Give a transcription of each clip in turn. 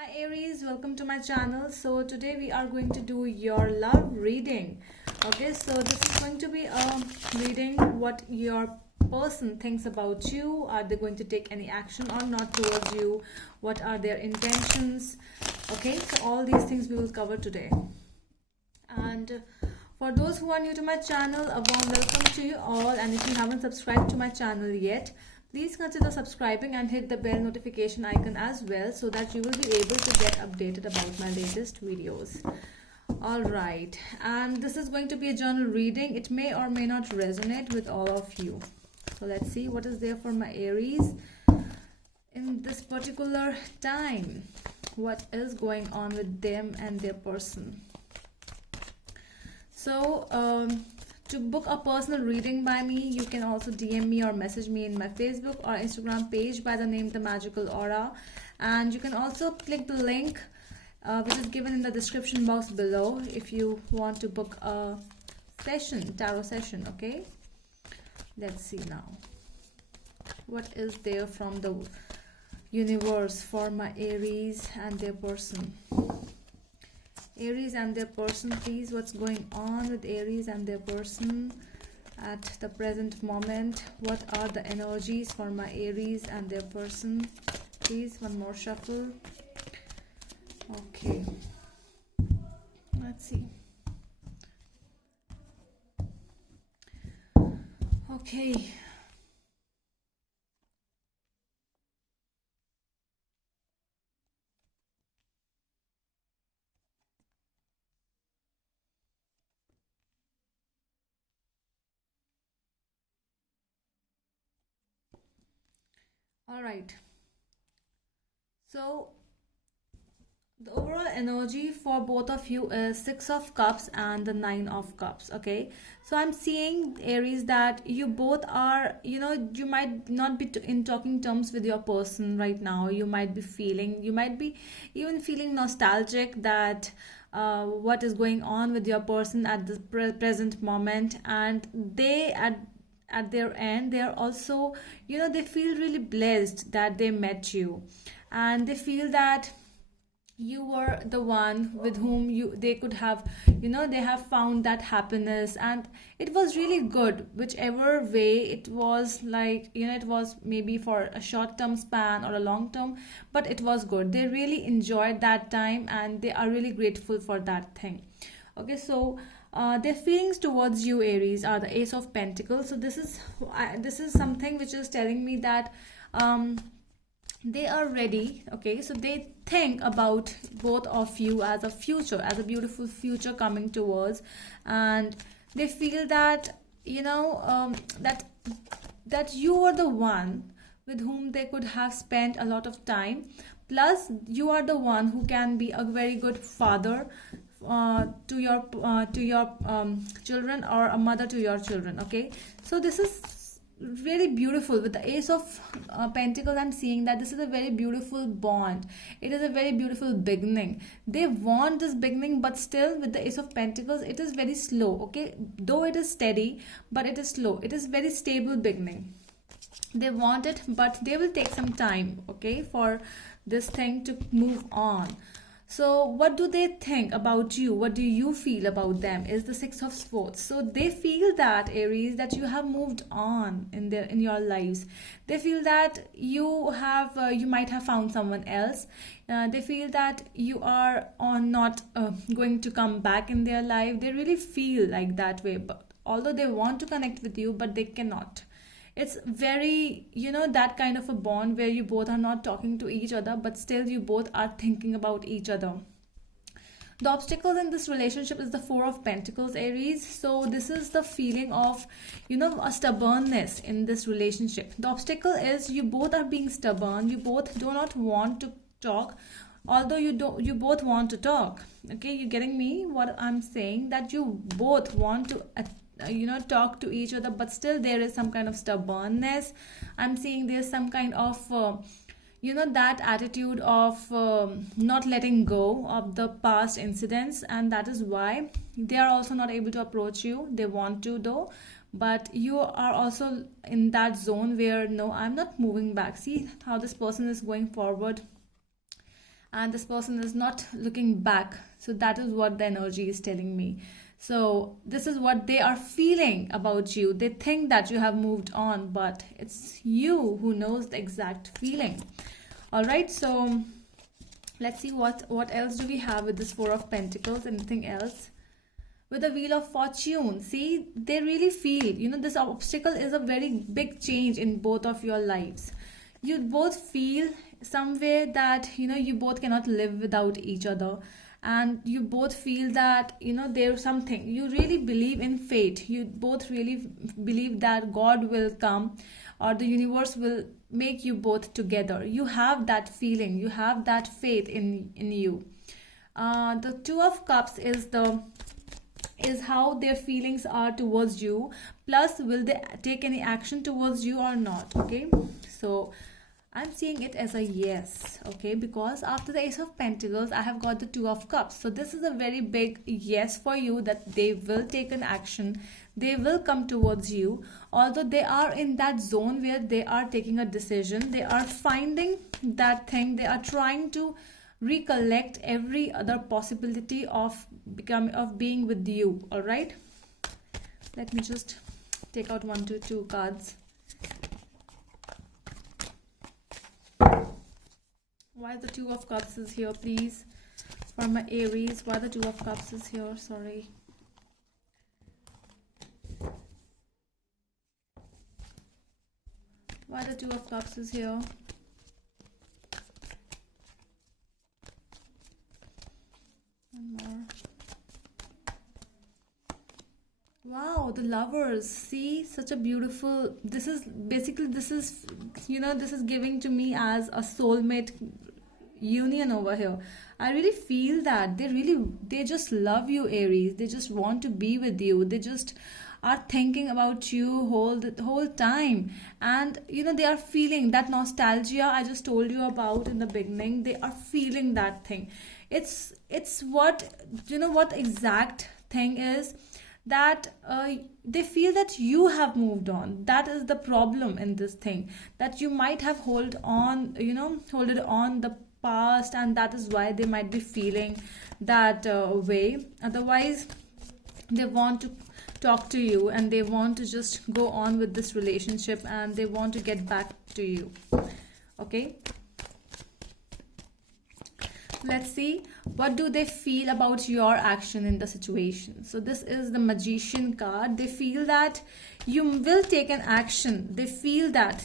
Hi Aries, welcome to my channel. So today we are going to do your love reading. Okay, so this is going to be a reading what your person thinks about you. Are they going to take any action or not towards you? What are their intentions? Okay, so all these things we will cover today. And for those who are new to my channel, a warm welcome to you all. And if you haven't subscribed to my channel yet, please consider subscribing and hit the bell notification icon as well so that you will be able to get updated about my latest videos. Alright, and this is going to be a journal reading. It may or may not resonate with all of you. So let's see what is there for my Aries in this particular time. What is going on with them and their person? So, to book a personal reading by me, you can also DM me or message me in my Facebook or Instagram page by the name The Magical Aura. And you can also click the link which is given in the description box below if you want to book a session, tarot session, okay? Let's see now. What is there from the universe for my Aries and their person? Aries and their person, please. What's going on with Aries and their person at the present moment? What are the energies for my Aries and their person? Please, one more shuffle. Okay. Let's see. Okay. All right. So the overall energy for both of you is Six of Cups and the Nine of Cups. Okay, so I'm seeing Aries that you both are, you might not be in talking terms with your person right now. You might be even feeling nostalgic that what is going on with your person at the present moment, and they at their end, they are also, they feel really blessed that they met you, and they feel that you were the one with whom they could have, they have found that happiness, and it was really good whichever way it was. Like, it was maybe for a short term span or a long term, but it was good. They really enjoyed that time and they are really grateful for that thing. Okay, so their feelings towards you, Aries, are the Ace of Pentacles. So this is something which is telling me that they are ready. Okay, so they think about both of you as a future, as a beautiful future coming towards, and they feel that, that you are the one with whom they could have spent a lot of time. Plus, you are the one who can be a very good father to your children, or a mother to your children. Okay, so this is really beautiful. With the Ace of Pentacles, I'm seeing that this is a very beautiful bond. It is a very beautiful beginning. They want this beginning, but still with the Ace of Pentacles, it is very slow. Okay, though it is steady, but it is slow. It is very stable beginning. They want it, but they will take some time, okay, for this thing to move on. So what do they think about you? What do you feel about them? Is the Six of Swords. So they feel that, Aries, that you have moved on in your lives. They feel that you might have found someone else. They feel that you are on not going to come back in their life. They really feel like that way, but although they want to connect with you, but they cannot. It's very, that kind of a bond where you both are not talking to each other, but still you both are thinking about each other. The obstacles in this relationship is the Four of Pentacles, Aries. So this is the feeling of, a stubbornness in this relationship. The obstacle is you both are being stubborn. You both do not want to talk, although you both want to talk. Okay, you getting me what I'm saying? That you both want to talk to each other, but still there is some kind of stubbornness. I'm seeing there's some kind of that attitude of not letting go of the past incidents, and that is why they are also not able to approach you. They want to though, but you are also in that zone where, no, I'm not moving back. See how this person is going forward. and this person is not looking back. So that is what the energy is telling me. So this is what they are feeling about you. They think that you have moved on, but it's you who knows the exact feeling. All right, so let's see what else do we have with this Four of Pentacles. Anything else? With the Wheel of Fortune, see, they really feel, this obstacle is a very big change in both of your lives. You both feel somewhere that you both cannot live without each other, and you both feel that there's something. You really believe in fate. You both really believe that God will come, or the universe will make you both together. You have that feeling, you have that faith in you. The Two of Cups is how their feelings are towards you, plus will they take any action towards you or not. Okay, so I'm seeing it as a yes. Okay, because after the Ace of Pentacles I have got the Two of Cups, so this is a very big yes for you, that they will take an action, they will come towards you. Although they are in that zone where they are taking a decision, they are finding that thing, they are trying to recollect every other possibility of being with you. All right, let me just take out 1 to 2 cards. Why the Two of Cups is here, please, for my Aries? Why the Two of Cups is here? Sorry. Why the Two of Cups is here? One more. Wow, the Lovers. See, such a beautiful, this is this is giving to me as a soulmate union over here. I really feel that they just love you, Aries. They just want to be with you. They just are thinking about you the whole time, and they are feeling that nostalgia I just told you about in the beginning. They are feeling that thing. It's what what exact thing is that they feel that you have moved on. That is the problem in this thing, that you might have hold it on the past, and that is why they might be feeling that way. Otherwise, they want to talk to you, and they want to just go on with this relationship, and they want to get back to you. Okay, let's see, what do they feel about your action in the situation? So this is the Magician card. They feel that you will take an action. They feel that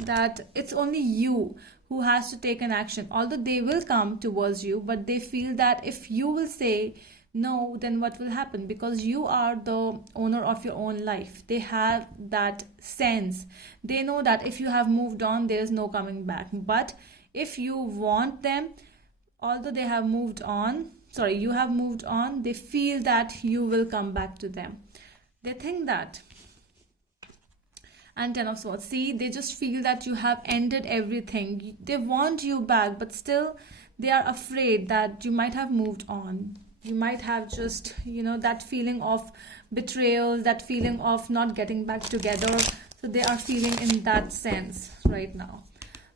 that it's only you who has to take an action. Although they will come towards you, but they feel that if you will say no, then what will happen? Because you are the owner of your own life. They have that sense. They know that if you have moved on, there is no coming back. But if you want them, although they have moved on, you have moved on, they feel that you will come back to them. They think that. And 10 of Swords. See, they just feel that you have ended everything. They want you back, but still they are afraid that you might have moved on. You might have just, that feeling of betrayal, that feeling of not getting back together. So they are feeling in that sense right now.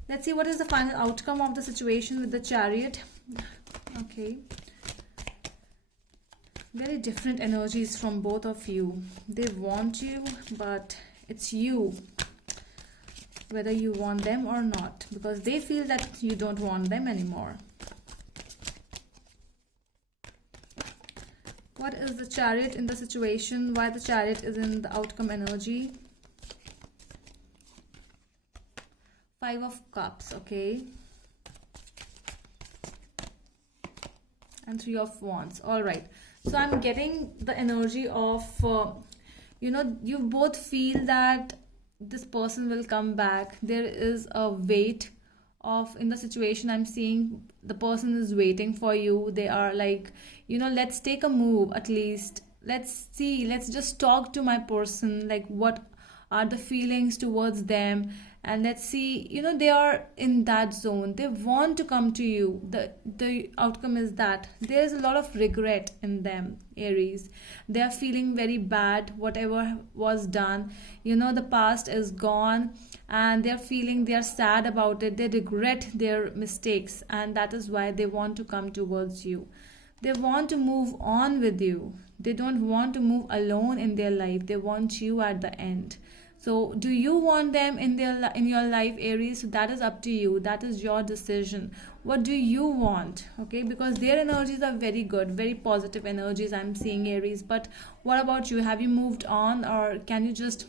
Let's see what is the final outcome of the situation with the Chariot. Okay. Very different energies from both of you. They want you, but it's you, whether you want them or not, because they feel that you don't want them anymore. What is the Chariot in the situation? Why the Chariot is in the outcome energy? 5 of Cups, okay. And 3 of Wands. All right. So I'm getting the energy of, you both feel that this person will come back. There is a wait of, in the situation I'm seeing, the person is waiting for you. They are like, let's take a move at least. Let's see, let's just talk to my person. Like, what are the feelings towards them? and let's see, you know, they are in that zone. They want to come to you. The outcome is that there's a lot of regret in them, Aries. They are feeling very bad, whatever was done, you know, the past is gone, and they're feeling, they're sad about it, they regret their mistakes, and that is why they want to come towards you. They want to move on with you. They don't want to move alone in their life. They want you at the end. So do you want them in in your life, Aries? So that is up to you. That is your decision. What do you want? Okay, because their energies are very good, very positive energies I'm seeing, Aries. But what about you? Have you moved on, or can you just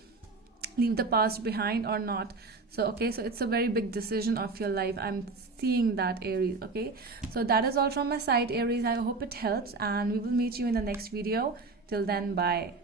leave the past behind or not? So okay, so it's a very big decision of your life. I'm seeing that, Aries. Okay, so that is all from my side, Aries. I hope it helps, and we will meet you in the next video. Till then, bye.